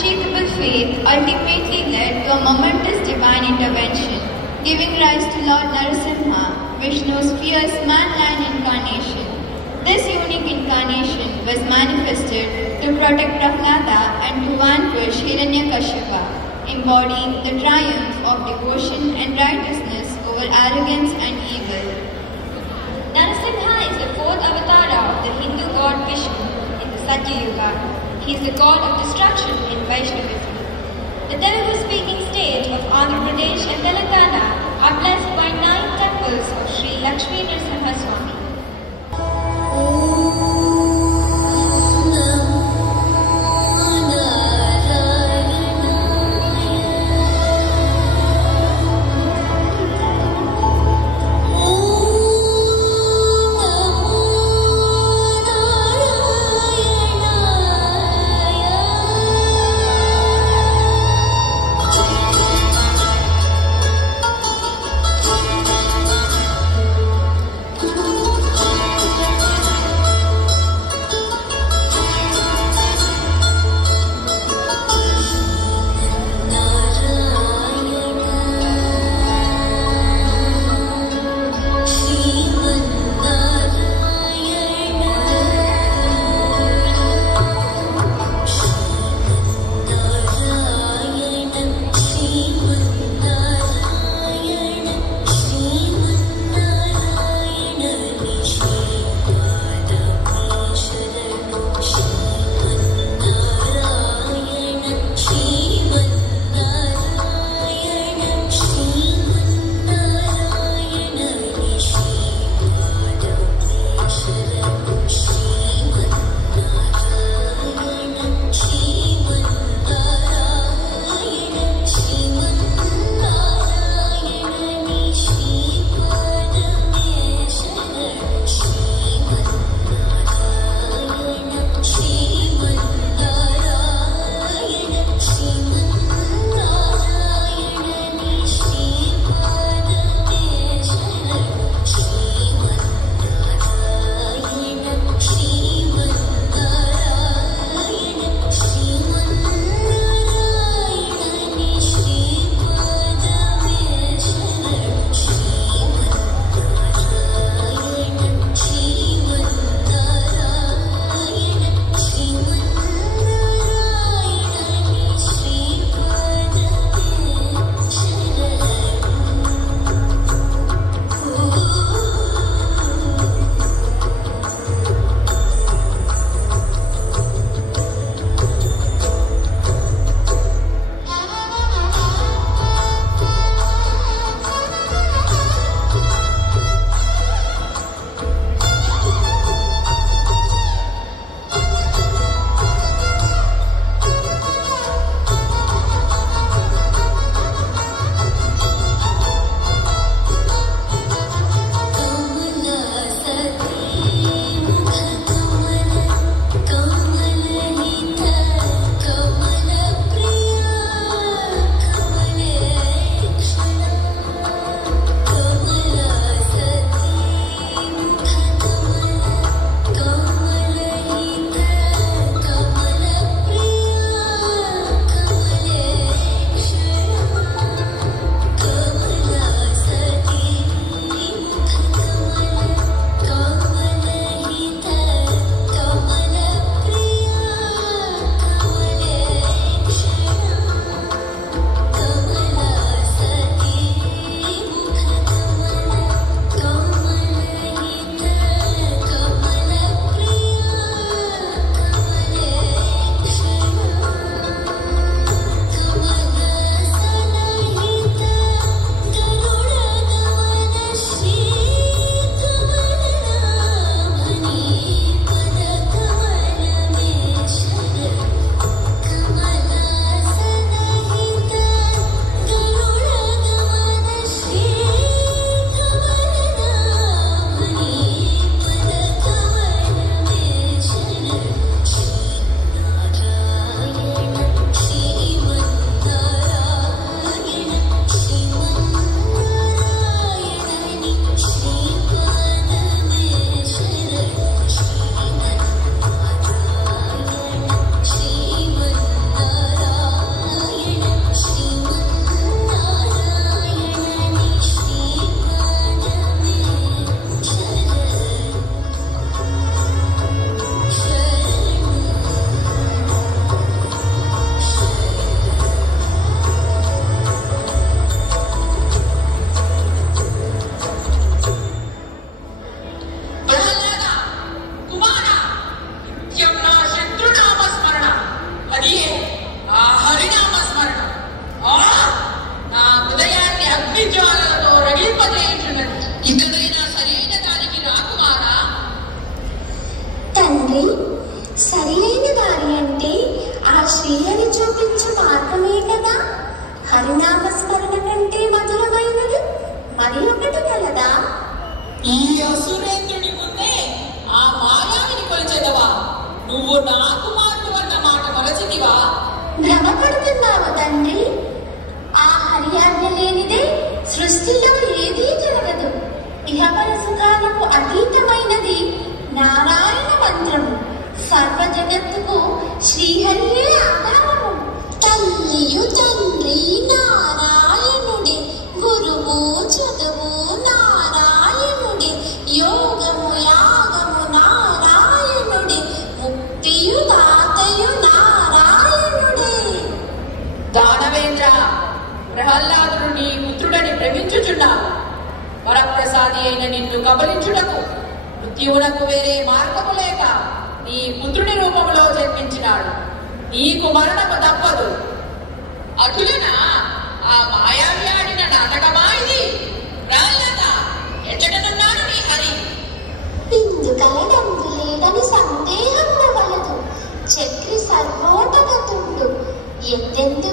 unshakable faith ultimately led to a momentous divine intervention, giving rise to Lord Narasimha, Vishnu's fierce man-lion incarnation. This unique incarnation was manifested to protect Prahlada and to vanquish Hiranyakashipa, embodying the triumph of devotion and righteousness over arrogance and evil. Narasimha is the fourth avatara of the Hindu god Vishnu in the Satya Yuga. He is the god of destruction in Vaishnavism. The Telugu-speaking state of Andhra Pradesh and Telangana are blessed by 9 temples of Sri Lakshmi Narasimha Swami. కొలవగలదా? ఈ అసురేంద్రుని ముందే ఆ మాయావిని కొలిచెదవా? నువ్వు నా కుమారుడు అన్న మాట మరచితివా? భ్రమపడుతున్నావా తండ్రి? ఆ హరియాజ్ఞ లేనిదే సృష్టిలో ఏదీ జరగదు. ఇహపర సుఖాలకు అతీతమైనది నారాయణ మంత్రము. సర్వ జగత్తుకు శ్రీహరియే ఆధారము. తల్లియు తండ్రి నారాయణుడే, గురువు చదువు నారాయణుడే, యోగము యాగము నారాయణుడే, ముక్తియు దాతయు నారాయణుడే. దానవేంద్ర, ప్రహ్లాదుడు నీ పుత్రుడని భ్రమించుచున్నావు. వరప్రసాది అయిన నిన్ను కబలించుటకు మృత్యువునకు వేరే మార్గము లేక నీ పుత్రుని రూపంలో జన్మించినాడు. నీకు మరణము తప్పదు. అటులనా ఆ మాయావి ఆడిన నాటకమా ఇది? ప్రహ్లాద, ఎచ్చటనున్నాడు నీ హరి? ఇందుకలడందు లేడని సందేహము వలదు. చక్రి సర్వోటగతుండు, ఎందెందు